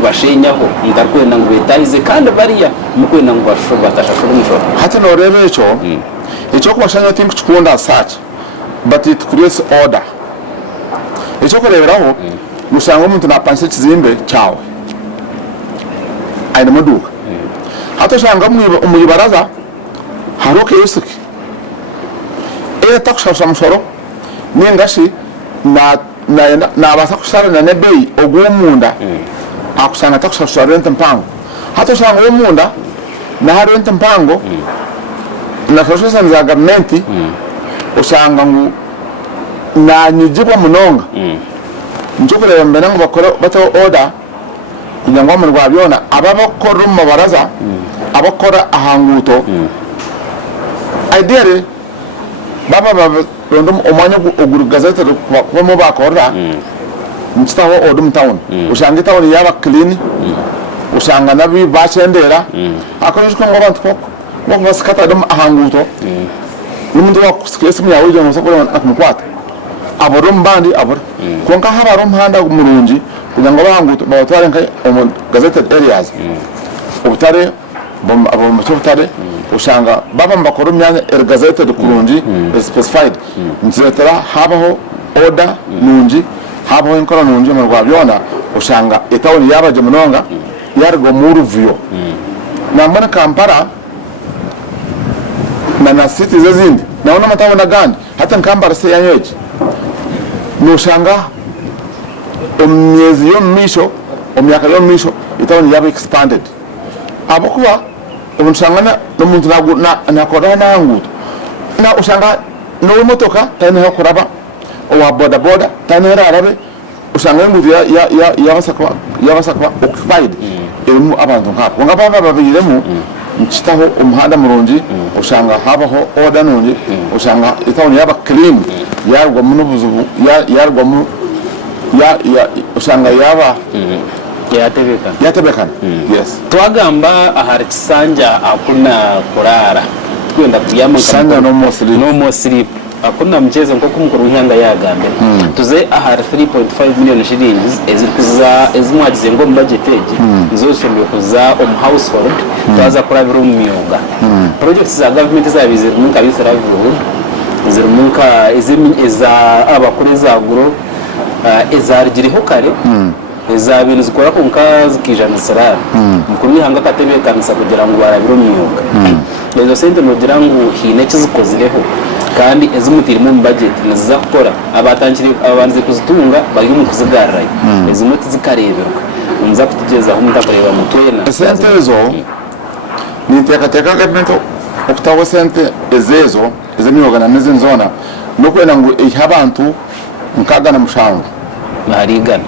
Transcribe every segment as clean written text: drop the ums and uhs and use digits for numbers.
bashenyaho ngakwenda ngo betahize kandi bariya mukwenda ngo batashashura umushoro hata no rebe icyo kubashanya think tukunda search but it creates order icyo kureberaho usanga umuntu napanse kizimbe cyawe aina muduka hata shanga umuyibaraza haruke yusuki takushasha mushoro ningashi na abasa kushara na nebei ogumunda akusanga takushasha rente mpango hata shanga umunda na hari rente mpango na kashosha za government usanga ngu na nyujibwa munonga njokore mbena ngo bakora bato order kunyangwa mu rwabyona ababakora mu mabaraza abakora ahanguto ideally baba rondo umanya oguru gazete ko mo bakora mstaho odum town usanga town yaba clean usanga nabi bachendera akoreshwa ngo abantu ko basikata dum ahanguto n'umuntu wakusikese mu yawe ngo sokora akumkwata aborum bandi abor konka habarum handa murunji kunyangwa bahanguto bawatware nka gazetted areas ubutare abo cyotare usanga baba mbakora myanya gazetted kurunji specified nziretera habaho order nunji habaho inkora nunji mu rwabyona usanga etawuni yabaje munonga yargo mu ruvyo nambana Kampala na city zindi naona matawuna gandi hata Kampala se yanyeje nushanga omyezi yo misho omyaka yo misho itawuni yaba expanded abokuba umushangana n'umuntu na korana nguto na ushanga no motoka tane hakuraba owa boda boda tane arabe usanga nguto yabasakwa occupied emu abantu nkako ngababa babiremu nchitaho umuhanda muronji usanga habaho order nonje usanga itawuni yaba clean yarwa munubuzubu yarwa mu usanga yaba yatebekana yes twagamba ahari kisanja akuna kurara twenda kuyama sanja no more sleep akuna mchezo nko kumukuru wihanga yagambe tuze ahari 3.5 million shillings ezimwagize ngo budget age nzoshobye kuza household twaza kurabira umyuga projects za government zabizira munka yusera vuba zirumuka eza abakuru zaguro ezarigiriho kare ezabintu zikora ku nkazi kijana sarara mukuru wihanga katebekanisa kugira ngo barabire umyuga ezo sente nogira ngo hine kizikozireho kandi ezimutiri mu budget nazakora abatangire abanze kuzitunga bari mu kuzigarara ezimuti zikareberwa unza kutugeza aho mutakareba mutwena sente ezo ni tekateka government okutawo sente ezezo ezemyoga na nezinzona nokwena ngo abantu nkaga na mushango barigana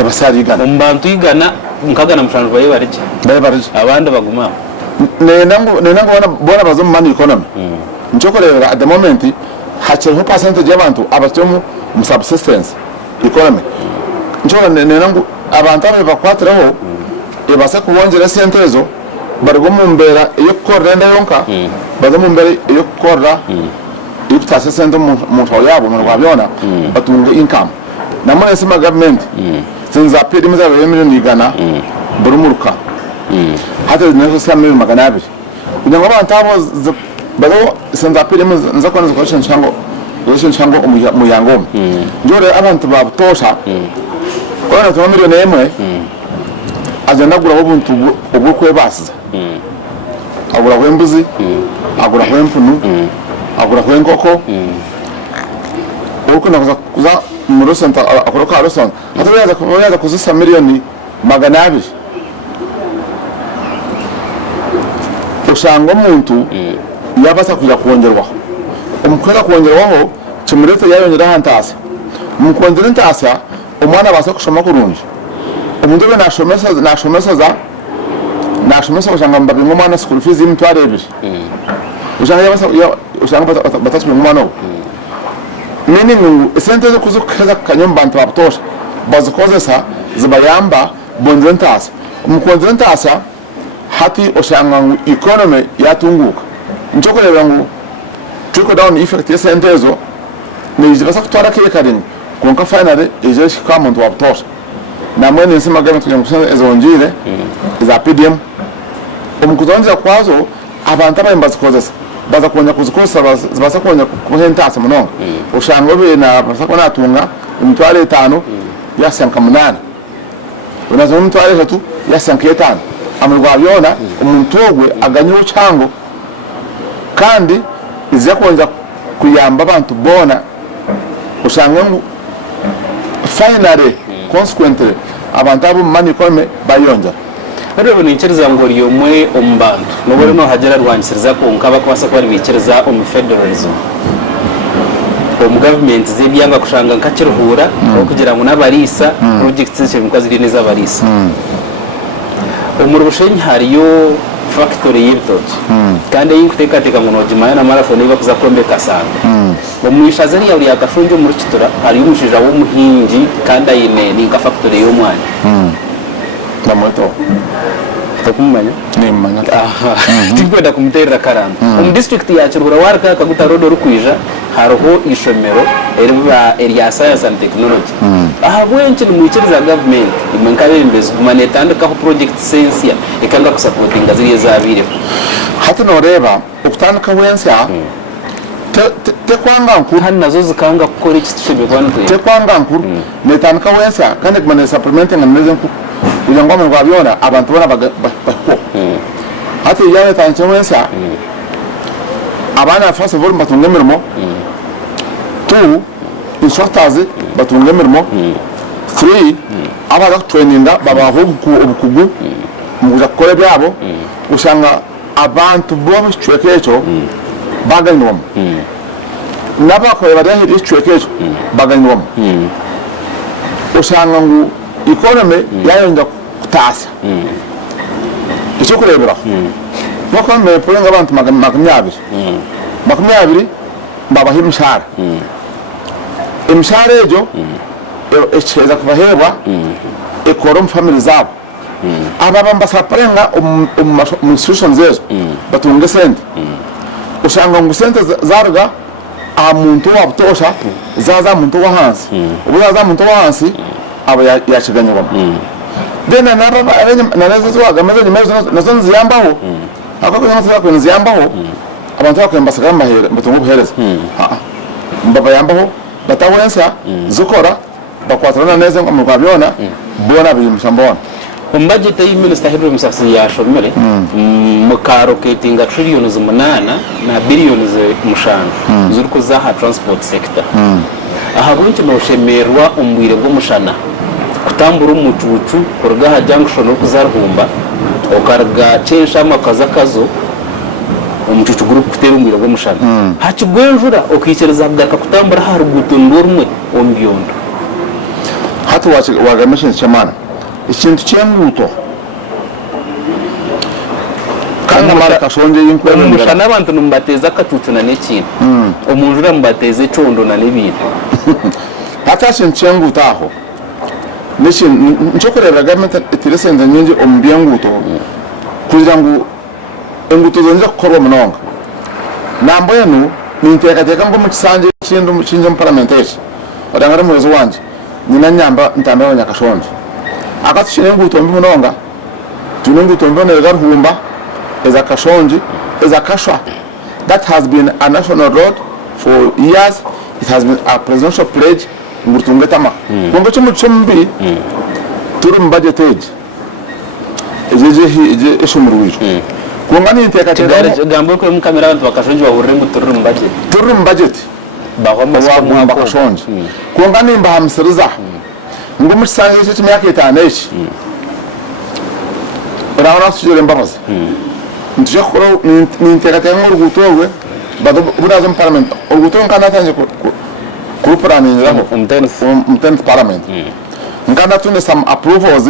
abasarigana umbantu igana nkaga na mushango bayibarije abandi baguma nenango bona bazo mu money economy nchokorera at the moment hacheho percentage y'abantu abachomu mu subsistence economy nchora nenango abantu abakwatiraho ebasa kubongera sentezo bargo mu mbera iyo korrenda yonka bazo mu mbera iyo korra ikutase sente mu yabo mu rwabyona batunga income namone sima government sinza pedi muzaba million igana burumuruka hata nezo sa million magana abiri kugira ngo abantu abo bazo sinza pedi nza kwanza question chango mu yango njore abantu babutosha kwana tuma million emwe agenda gura ubuntu ubukwe basiza agura kwembuzi agura kwempunu agura kwenkoko uko nakuza kuza mu rosanta akoroka rosanta hata yaza kuzisa million magana abiri usanga umuntu yabasa kuja kuongerwaho umukwera kuongerwaho kimurete yayongera hantasa mukondera ntasa umwana basa kushoma kurunji umuntu we nashomesa usanga mbabi ngomwana school fees imtware ebiri usanga yabasa usanga bataswe ngomwana meaning sente zo kuzukeza kanyomba abantu babutosha bazikozesa zibayamba bonze ntasa umukonze ntasa hati usanga economy yatunguka nchokorera ngo trickle down effect sente zo nizibasa kutwara kekarini konka finally ije shikamuntu babutosha namwe nisema gama tunyangusana ezongire za PDM omukuzonja kwazo abantu abayimbaza kozesa baza kunya kuzikosa baza kunya kuhentasa munonga ushango be na basakona atunga umutwale 5 yasanka 8 unazo umutwale 3 yasanka 5 amurwa byona umuntu ogwe aganye uchango kandi izya konza kuyamba abantu bona ushango finally consequently abantu abo mani kome bayonja rero nikereza ngo riyo mwe ombantu nobore no hagera rwansiriza ko nkaba kwasa kwari bikereza federalism government zebyanga kushanga nkakiruhura kugira ngo nabarisa projects z'ibintu ziri neza barisa umurushenyi hariyo factory y'ibitoki kandi yinkutekateka ngo nojimaya na marathon iba kuza kombe kasanga umwishaza ari yari yakafunje mu rukitura hariyo umushija w'umuhingi kandi ayine ni nka factory y'umwanya namoto takumanya nimanya aha tikwenda kumutera karamba district ya Kiruhura warka kaguta rodo rukwija hariho ishomero area science and technology aha bwenche ni mwikiriza government imenkabe imbeze kumanetanda ka project sensia ikanga kusupportinga ziriye zabire hata noreba ukutandika wensia te kwanga nkuru hano nazo zikanga gukora iki tushebe kwantu te kwanga nkuru netandika wensia kandi kumane supplementing ngameze nkuru kugira ngo amerwa byona abantu bona bako hata yawe tanche wensia abana first of all batunga mirimo 2 instructors batunga mirimo 3 abara traininga babaho ubukugu mu gukora byabo usanga abantu bo bicwekecho baganywa n'abakorera bari icwekecho baganywa usanga ngo economy yayonja kutasa icyo kurebera bako mbere polenga abantu makumyabiri babaha imishahara imishahara ejo echeza kubahebwa ekora family zabo aba basaparenga institutions zezo batunga sente usanga ngo sente zaruga amuntu wabutosha zaza muntu wahansi ubuzaza muntu wahansi aba yashiganywa dena naba nanazo zwagameze nimezo nazo nziyambaho akako nyamuza ko nziyambaho abantu bakembasaka mahera batunga buhereza mbaba yambaho batawensa zukora bakwatrana neza ngo mugabyona bona bimusambona budget ya Minister Hebrew Musafiri yashomere mukaroketinga trillions 8 na billions 5 zuri kuzaha transport sector aha bunti no shemerwa umbwire ngo mushana kutambura umucucu kurgaha junction kuzarhumba okarga censha makaza kazo umucucu group kutera umbwire ngo mushana hakigwenjura okicereza bwaka kutambura haruguto ndorumwe ombyondo hatu wagamesha chamana ikintu cy'enguto kandi mara kashonje yinkwera umushana abantu numbateza akatutu na nekintu umuntu urambateze condo na nebintu hatashin cy'enguto aho nchokorera government itiresenda nyingi ombyenguto kugira ngo enguto zonje kukorwa munonga nambo yenu nintekateka ngo mukisanje kindu mukinje mu parliament eshi odangara muwezo wanje nina nyamba ntambe abanyakashonje akatushine nguto mbi munonga tununguto mbone garhumba eza kashonji eza kashwa that has been a national road for years. It has been a presidential pledge ngutungetama kongo cy'umucumbi turi mu budget age eje eshumuruwijo kungani inteka gambo ko mu kamera abantu bakashonje bahurire mu turi mu budget bahomba bakashonje kungani mbahamsiriza ngo musanze cyo myaka 5 eshi urabona sujure mbabaza ntuje koro ni inteka tengo rugutogwe buraza mu parliament ugutonga kanatanze ku planning ramo umten parliament ngana tune some approvals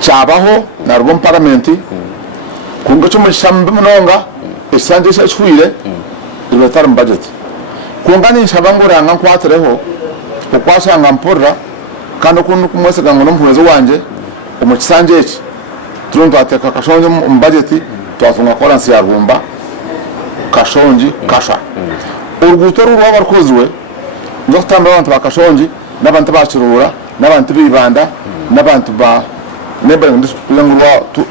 chabaho na rwo parliament kungo cyo mushambe munonga isanje cyachwire ibatara mu budget kungani nshabanguranga kwatreho ukwashanga mpora kandi kuntu kumwesega ngo nompuwezo wanje umukisanje iki turumva ateka kashonje mu budget twafunga koransi ya rwumba kashonji kasha uruguto ruba barukozwe ndo tamba abantu bakashonji n'abantu bacirura n'abantu bibanda n'abantu ba neighboring district kugira ngo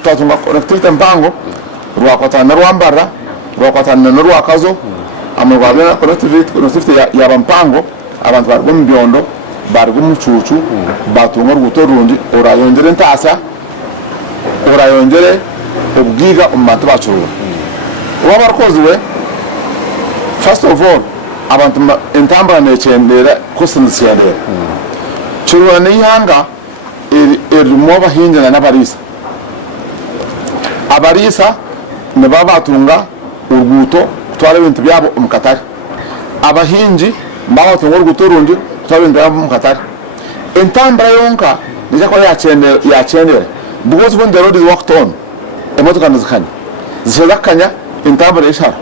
twatunga connectivity mpango rwakwatana na Rwambara rwakwatana na Rwakazo amugabana connectivity yaba mpango abantu bari mu byondo bari mu cucu batunga ruguto rundi urayongere ntasa urayongere ubwiga umuntu bacurura uba barakozwe first of all abantu intambara necendera kusinziyendera curura n'ihanga irimo abahinga n'abarisa abarisa ne babatunga urguto kutwara ibintu byabo umukatari abahinji babatunga urguto rundi kutwara ibintu byabo umukatari intambara yonka nija ko yacendera because when the road is walked on emotoka zishakanya intambara ishara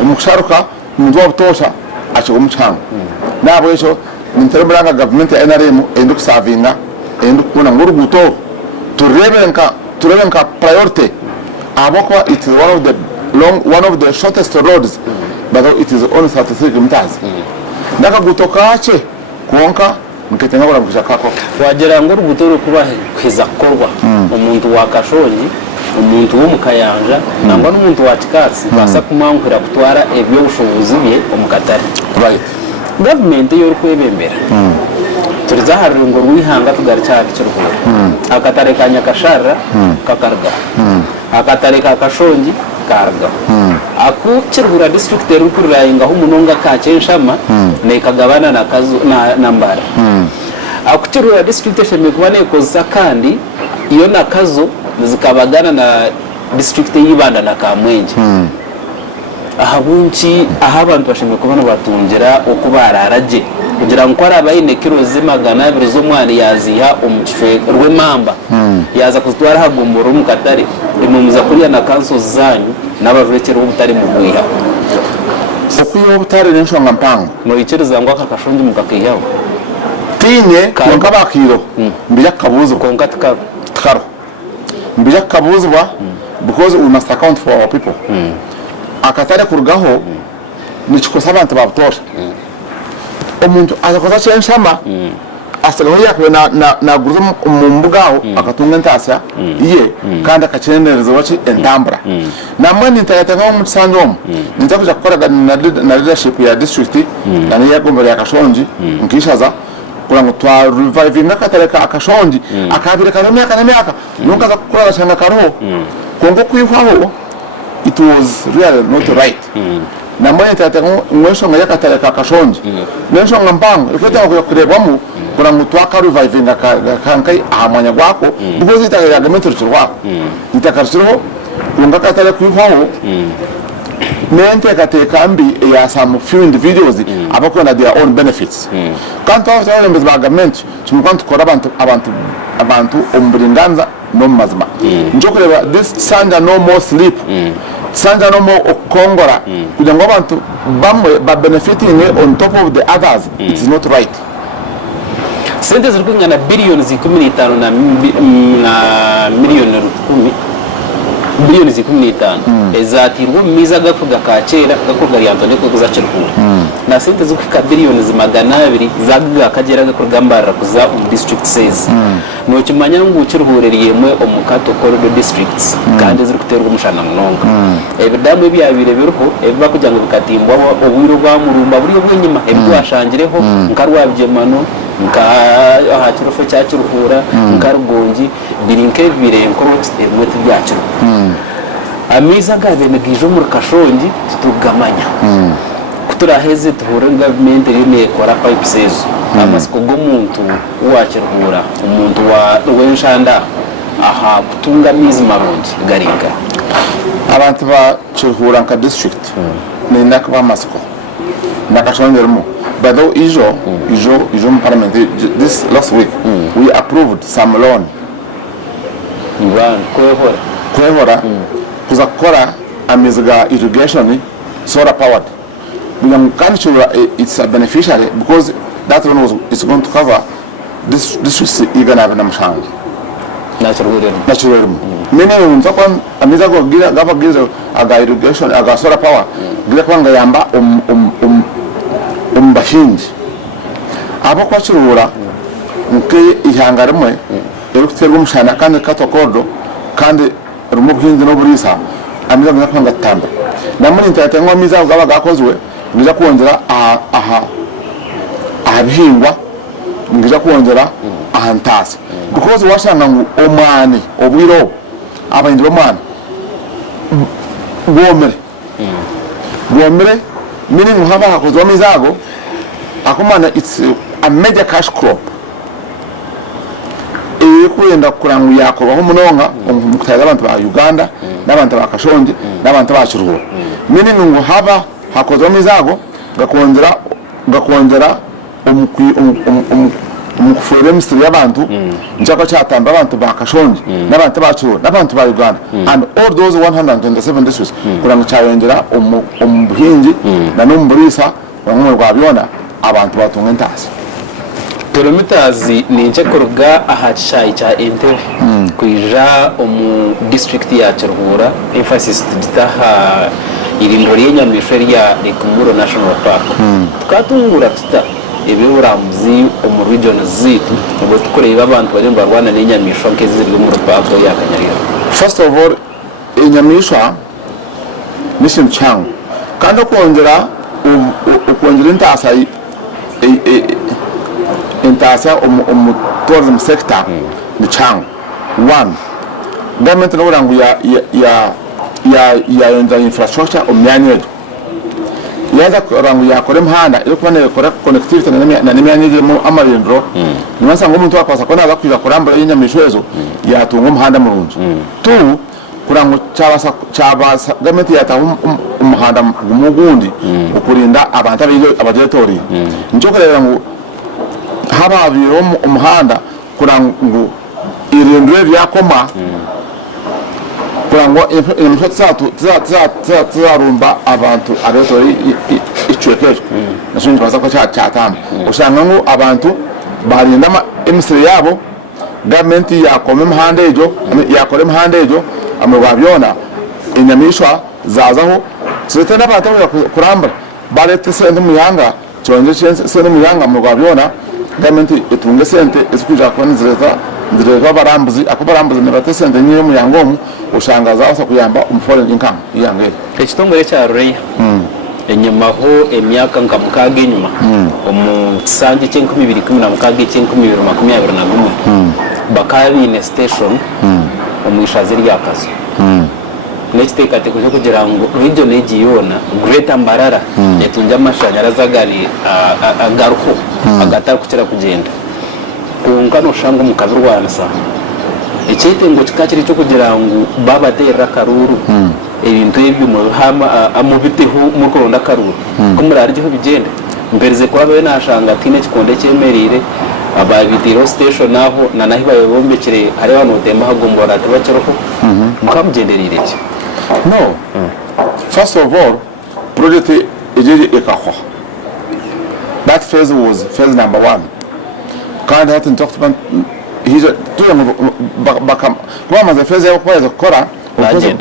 umuksharuka umuntu wabutosha acho umucanga nabo ejo ninterembranga government ya NRM endo kusavinga endo kuna nguruguto turebenka priority aboko it is one of the shortest roads but it is only 33 kilometers ndaka gutokache kuonka mketenga bora mkishakako wagira ngo uruguto rukuba kwiza korwa umuntu wakashonyi umuntu w'umukayanja nangwa n'umuntu watikatsi basa kumankura kutwara ebyo bushobozi bye omukatari right government yo rukwebembera turizaharira ngo rwihanga tugari cyaka cy'urukura akatare ka Nyakashara kakarga akatare ka Kashongi karga akukirura district rukurayinga ho munonga ka Cyenshama ne kagabana na kazu na Mbara akukirura district sheme kubane koza kandi iyo nakazo zikabagana na district y'Ibanda na Kamwenje ahabunci abantu bashimye kubana batungera okubararaje kugira ngo ari abayine kiro zimagana biri zo mwana yaziha umucwe rw'emamba yaza kuzitwara hagumura umukatari imumuza kuriya na kanso zanyu n'abavekero ubutari mu bwiha okuyo ubutari n'inshonga mpango no ikereza ngo akakashongi mukakiyaho tinye konka bakiro mbya kabuzo konka tkaro mbya kabuzwa because we must account for our people akatare kurugaho nikikosa abantu babutosha umuntu azakoza Cyenshama asagaho yakwe na guruza mu mbugaho akatunga ntasa iye kandi akacendereza wachi entambra namwe nitayatanga mu Sandom nitakuja gukora na leadership ya district nani yagomba ya Kashongi nkishaza kurango twa reviving akatare ka Kashongi akabire karomyaka na myaka nunga za gukora shanga karoho kongo kwihwaho it was really not right namwe nitayatanga mweshonga yakatare ka Kashongi neshonga mpango ikweta kurebwamo kurango twaka reviving akankai ahamanya gwako because itagera gametro chirwako itakarchiro kunga katare kwihwaho mente kateka mbi ya some few individuals abakona their own benefits kanto abasana mbezi ba government chimukwantu kora abantu omburinganza no mazima njokureba this sanja no more sleep sanja no more okongora kugira ngo abantu bamwe ba benefiting on top of the others it is not right. Sente zirikunya na billions 15 na miliyoni 10 billioni 15 ezatirwa miza gakuga kacera gakuga yantone ko kuzacirukura na sente zukika billions 200 zaguga kagera gakurugambara kuza district says no kimanya ngo uciruhureriye mwe omukato corridor districts kandi ziri kuterwa umushana munonga ebidamu byabire biruho ebiba kujya ngo bikatimbwa obwiro bwa murumba buri bw'inyuma ebitwashangireho nkarwabyemano nka ahakirufo cyakiruhura nkarugongi birinke birenko emwete byacyo amiza gabene gijo muri Kashongi tugamanya kuturaheze tuhura government rimwe kora pipe says amasiko go muntu wakiruhura umuntu wa wenshanda aha kutunga mizi marongi garinga abantu ba kiruhura nka district ni nakaba masiko nakashongeramo but though ijo mu parliament this last week we approved some loan kwehora kuza gukora amiziga irrigation solar powered it's a beneficiary because that one is going to cover this is igana na mshanga natural mene unza kwa amiza ko gira gava gira aga irrigation aga solar power gira kwanga yamba bashinji abo kwa chirura nke ihanga rimwe erikuterwa umushana kandi katokordo kandi rumu buhinzi n'oburisa amiza ngaka ngatamba namuri intete ngo miza gaba gakozwe ngija kuongera abihingwa ngija kuongera ahantasi because washanga ngo omwani obwiro abandi bamwana gomere meaning haba hakozwe mizago akumana it's a major cash crop kwenda kurangu yakobaho munonga mukutaza abantu ba Uganda n'abantu ba Kashonje n'abantu ba Kiruhura meaning ngo haba hakozwe mizago gakongera umukufurire emisiri y'abantu njako cyatamba abantu ba Kashonje n'abantu ba Kiruhura n'abantu ba Uganda and all those 127 districts kurangu cyayongera umubuhinzi na n'umburisa bamwe rwabyona abantu batunga ntasi kilometers ni nje kuruga ahacayi cha Entebbe kuija omu district ya Kiruhura emphasis tutaha irindo ry'enyamisho rya Ekumuro National Park tukatungura tuta ebiburamuzi omu region zitu ngo tukureba abantu bari barwana n'enyamisho nk'eziri mu park ya Kanyarira. First of all enyamisho mission changu kandi ukongera intasa intasa tourism sector ni changu. One, government no rangu ya infrastructure omyanyejo yaza rangu ya kore mhanda iyo kubane kore connectivity na nemyanyeje mu amarindro nimansa ngo umuntu akwasa kona aza kwiza kuramba y'inyamishwezo yatunga umhanda murunji tu kurango cyabasa government yata umuhanda umugundi ukurinda abantu abajetori njo kureba ngo haba biro umuhanda kurango irindwe byakoma kurango imishatsi tuzarumba abantu abetori icwekeje nashinje baza ko cyatamba usanga ngo abantu barinda emisiri yabo government yakoma imihanda yakora imihanda ejo amwabyona inyamishwa zazaho zete n'abantu kuramba barete sente muyanga cyonje sente muyanga mwabyona government itunga sente isikuja kubona nzireta barambuzi akubarambuzi nebate sente nyiye muyangomu ushanga zaza kuyamba foreign income yange ekitongole cya Rureya enyamaho emyaka nkamukaga inyuma omu kisangi cy'Enkumi-2016 cy'Enkumi-2021 bakabine station omwishaze ryakazo n'ekiteka tekuje kugira ngo region egiyona Greater Mbarara yatunja amashanyarazi agari agaruho agatara kukira kugenda kunkano shango mukabirwana sa ekite ngo kikakiri cyo kugira ngo babatera karuru ebintu ebyo mu hama amubiteho mu koronda karuru ko murari giho bigenda mbereze kwa bawe nashanga tine kikonde cyemerire ababitiro station naho nanahi bayobombekere hari abantu utemba hagombora atibaceroho mukamugenderire iki no first of all project ejeri ekahwa that phase was phase number 1 kandi hati talked about hizo bakam kwa maze phase ya kukora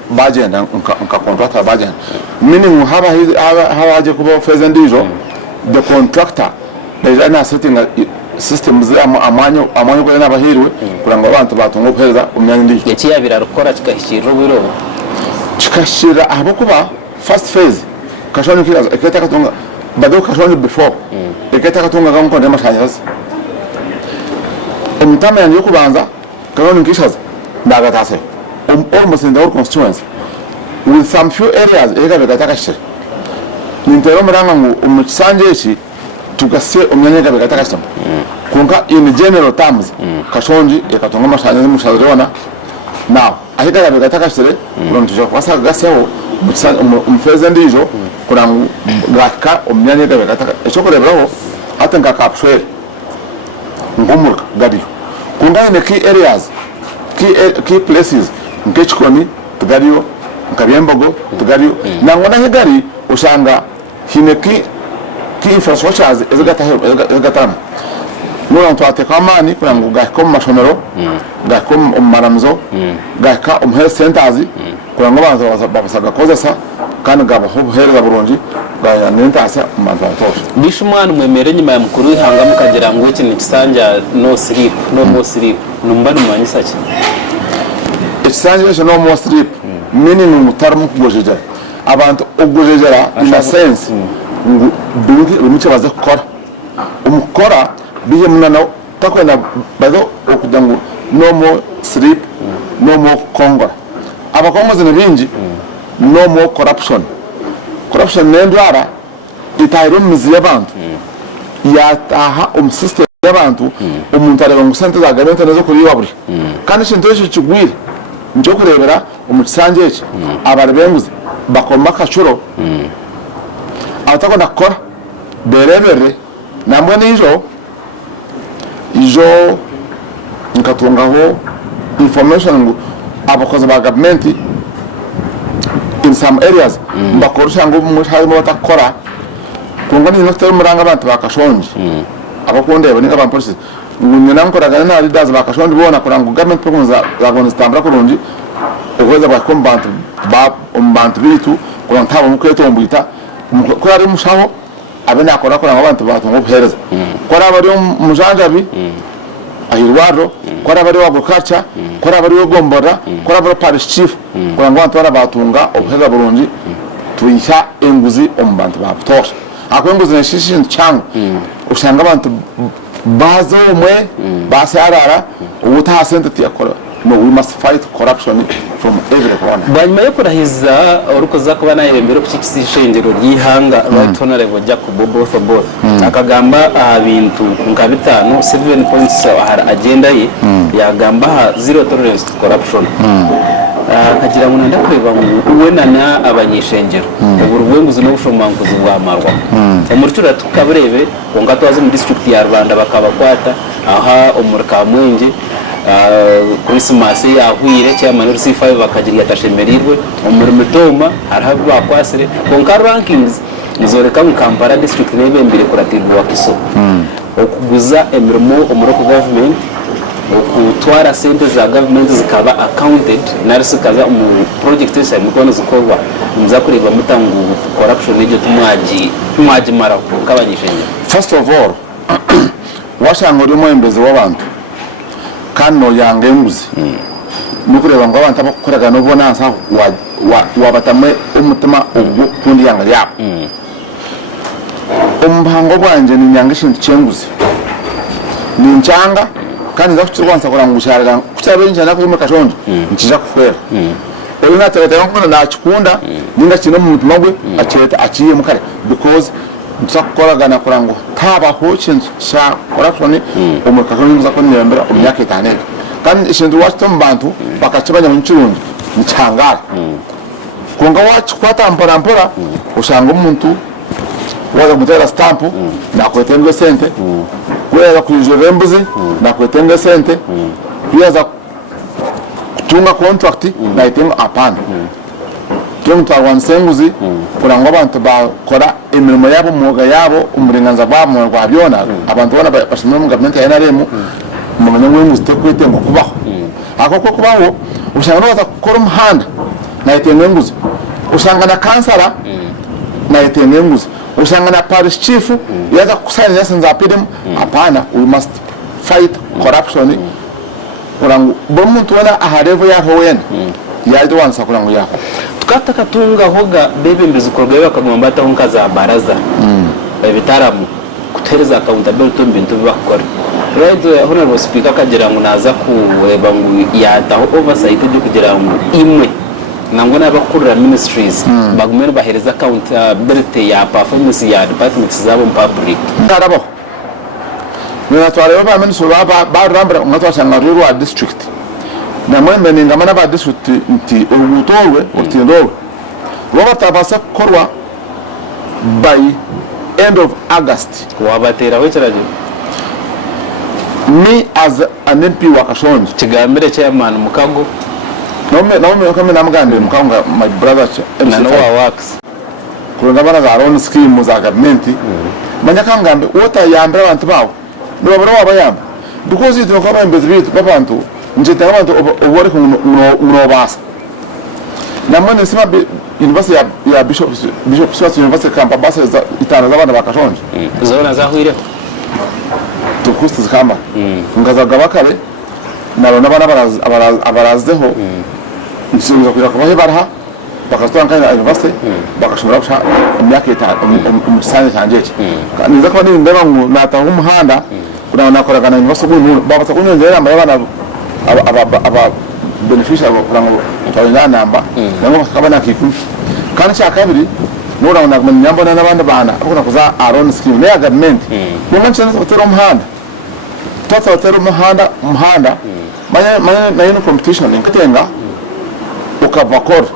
budget nka contractor budget meaning haba haje kuba phase ndizo the contractor they are setting systems amanyo kwa n'abahirwe kuranga abantu batunga kuheza umyanya ndizo yaciye birarukora kikashira biro kikashira abo kuba first phase kashoni kiraza eketa katunga bado kashoni before eketa katunga ngamko ndamashanyarazi umtama yanyo kubanza kashoni nkishaza ndagatase almost in the whole constituency with some few areas ekabegatakashira nintero muranga ngo umukisanjeshi tugase umyanya kabegatakashira kunka in general terms kashonji ekatunga amashanyarazi mushazirona now ahita kabegatakashire kurontuja kwasa gaseho umfeze ndijo kurangu gaka umyanya kabegataka echo kureberaho hata nka kapshwere ngomurka gadiyo kunga in key areas key places nkechikoni tugariyo nkabyembogo tugariyo nangona hegari ushanga hineki ki infrastructures ezigatama nura ntwateka amani kurango gaka mu mashomero gaka mu maramzo gaka mu health centers kugira ngo abantu babasaga kozesa kandi gabaho buhereza burungi bwa nentasa umuntu batosha bisha umwana umwemere nyuma ya mukuru w'ihanga mukagira ngo ikintu kisanja no sleep no more sleep numba numanyisa ki ekisanje no more sleep meaning mutaramu kugojejera abantu ogojejera in a sense ngo dungi umuce baza gukora umukora biye munana takwenda bazo okugira ngo no more sleep no more kongora abakongozi ni bingi no more corruption n'endwara itahira omumizi y'abantu yataha omusystem y'abantu omuntu areba ngu sente za gavumenti nizo kuriwa buri kandi ekintu ekyo kigwire nikyokureebera omu kisanja eki abari b'enguzi bakoma akacuro abatakwenda kukora bereberere nambwe n'ijo nkatungaho information ngu abakozi ba gavumenti in some areas bakorusha ngo harimo batakora kunga ni noktere muranga abantu bakashonje abakundeba ninga bampolisi ngo nankoraga na leaders bakashonje bona kuranga government programs za gona stambra kurungi okweza bakombantu umbantu bitu kuba ntabo mukweto mbita ko ari mushaho abena akora kuranga abantu batungo buhereza kora abari mujanjabi ahirwaro kora abari wagokacha kora abari wogombora kora abari parish chief kuranga abantu barabatunga obuhereza burungi tuyisha enguzi ombantu babutosha akwenguzi neshishintu changu usanga abantu bazo umwe basarara ubutaha sente tiyakora no we must fight corruption from every corner banyuma yo kurahiza urukoza kuba nayirembere ku kikisishengero ryihanga right honorable Jacob both akagamba bintu nka bitanu 7 points ahara agenda ye yagamba zero tolerance to corruption kagira ngo nanda kureba ngo wenana abanyishengero uburwenguzi no bushomanguzi bwamarwa umurtura tukabrebe ngo twaze mu district ya Rwanda bakabakwata aha umurika mwenge Christmas yahwire cyangwa muri C5 bakagira yatashemerirwe umurimo toma arahabu bakwasire konka rankings nzoreka mu Kampala district nebembere kuratirwa kiso okuguza emirimo umuroko government okutwara sente za government zikaba accounted narisi kaza mu project yose mukono zikorwa muzakureba mutangu corruption n'ibyo tumwaji marako kabanyishenye. First of all washanga urimo embeze w'abantu kano yange nguzi nukureba ngo abantu abakoraga no bonansa wabatamwe umutima ubwo kundi yanga yabo umbango bwanje ni nyanga shintu cyenguzi ni ncanga kandi za kuchirwansa kurangusharira kuchabenja nako mu kashonje nkija kufera oyo nategeka ngo nakikunda ninga kino mu mutima gwe aceta aciye mukare because nsakoragana kurango taba ho kintu sha corruption umukakoni muzako niyembera umyaka itane kandi ishindu wacho mbantu bakacibanya mu kirundi ncangara kunga wacho kwata mpora ushanga umuntu waza mutera stamp na kwetenge sente kwera kujura embuzi na kwetenge sente yaza kutunga contract na itengo apana tuntu twansenguzi kurango abantu bakora emirimo yabo muga yabo umurenganza bwabo gwabyona abantu bana bashimwe mu government ya NRM mu nyungu zitekwite ngo kubaho akoko kubaho ushanga baza gukora umuhanda na itengo nguzi ushanga na kansala na itengo nguzi ushanga na parish chief yaza kusanya yasenza apidem apana we must fight corruption kurango bomuntu wana aharevo yaho wena yaje wansa kurango yaho tukatakatunga hoga bebe mbizikorwa bakagomba bataho nkaza baraza bitaramu kutereza accountability mbintu bakora right honorable speaker kagira ngo naza kureba ngo yataho oversight byo kugira ngo imwe nango nabakurira ministries bagumere bahereza accountability ya performance ya departments zabo public ndarabo nina tware ba ministry ba rambra ngatwashanga rural district na mwembe ningama na ba district nti ubutolwe utindolwe roba tabasa korwa by end of August wabatera wecharaje me as an MP wakashonje kigambire chairman mukago nome kama namugambire mukago my brother na no works kuronga bana za own scheme za government manya kangambe wota yambira abantu bawo no babona wabayamba because it okaba embezibiti babantu njeta abantu obore kunobasa namwe nisema university ya Bishop Swas University kampa basi itana z'abana bakashonje zona zahwire tukusti zikamba ngazaga bakare nabona abarazeho nsubiza kuja kubahe barha bakastora nkana university bakashobora gusha imyaka itanu umusanye kanjeje niza ko ni ndaba ngo nataho umuhanda kuna nakoraga na university buntu babata kunyongera abana aba beneficial kurango tawina namba nango bakabana kiku kandi cya kabiri nura na nyambona n'abandi bana akora kuza aron scheme ne government ni manche n'otero umuhanda otero umuhanda manya na yino competition nkatenga ukavakora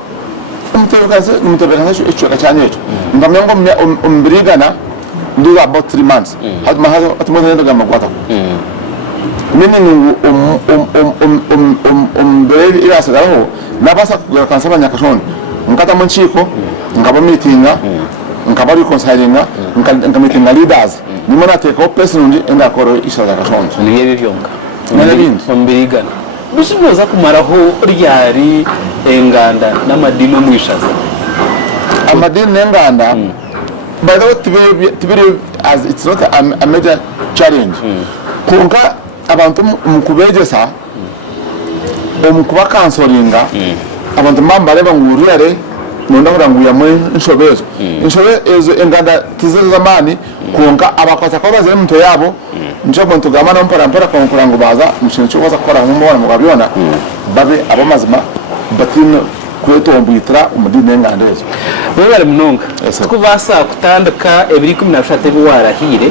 umutebekaze ico kachanye ico ndamyango umbrigana ndiga about 3 months hatuma atuma nendo gamagwata meaning mbere irasagaho nabasa kugera kansaba nyakashoni nkata munchiko ngaba meetinga ngaba reconcilinga ngamitinga leaders nimona take up person enda koro ishaza kashoni niye byonga n'ibindi mbirigana bishoboza kumaraho ryari enganda n'amadino mwishaza amadini n'enganda by the way tibiri as it's not a major challenge kunka abantu mukubegesa omukuba kansoringa abantu mambare banguriyare nonda kuranguya mu inshobezo ezo enganda tizeze zamani kunka abakosa kwa bazere mto yabo njobo ntugamana mpora konkurango baza mushinga cyo baza gukora nk'umubona mugabyona babe abamazima batino kwetombuitra umudini enganda ezo bebare munonga tukubasa kutandika ebiri 17 biwarahire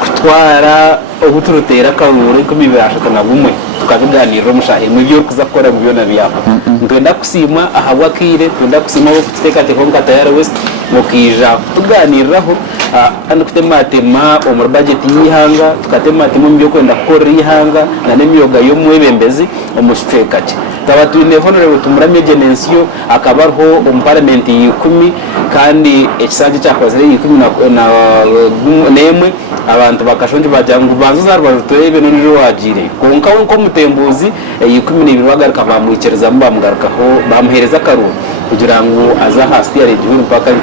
kutwara obuturutera karuro 2021 tukabiganira mushahe mu byo kuza gukora mu byona byabo ngenda kusima ahabwakire ngenda kusima bo kuteka tekonga tayari west mukija tuganiraho andi kutematema omur budget yihanga tukatematema mu byo kwenda gukora yihanga na nemyoga yo mwebembezi omusitekaje tabatune honorable tumuramye genensio akabarho parliament y10 kandi ekisanje cyakozere y10 na nemwe abantu bakashonje bajyangu bazuzarwa turebe none wagire konka ko mutembuzi y10 bagaruka bamwikereza mbamgarukaho bamuhereza karu kugira ngo aza hasi ya region mpaka 2025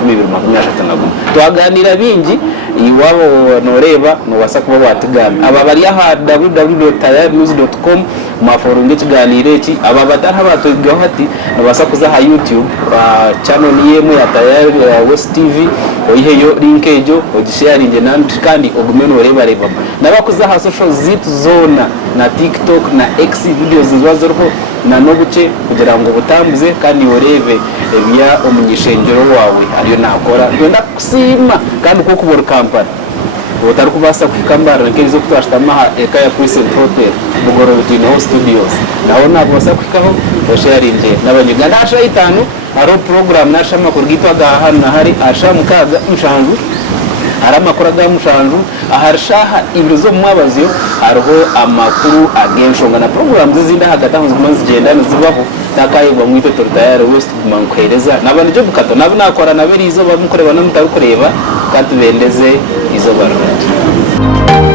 twaganira bingi iwabo noreba no wasa kuba watigana aba bari aha www.tayarnews.com maforunge kiganire ki aba bataha batwigaho hati nabasa kuza ha YouTube channel yemwe ya Tayari West TV oyiheyo link ejo ogisharinge nandi kandi ogumeno oreba nabakuza ha social zitu zona na TikTok na X videos zibazorho na nobuce kugira ngo butambuze kandi orebe ebya umunyishengero wawe ariyo nakora ndenda kusima kandi ko kubora kampani utari kubasa kwikambara nkezo kutwashitamaha ekaya kuri Central Hotel bugoro bitino studios naho nabo basa kwikaho basharinge n'abanyuganda asha 5 aro program nashama kurgitwa hano hari asha mukaga mushanju aramakuru ga mushanju aharshaha ibizo mwabaziyo ariho amakuru agenshonga na program zizinda hagataho zigenda zibaho takayibwa mwite Tayari West kumankereza nabanje byo bukato nabo nakora naberizo bamukoreba namutarukureba kandi bendeze izo barungi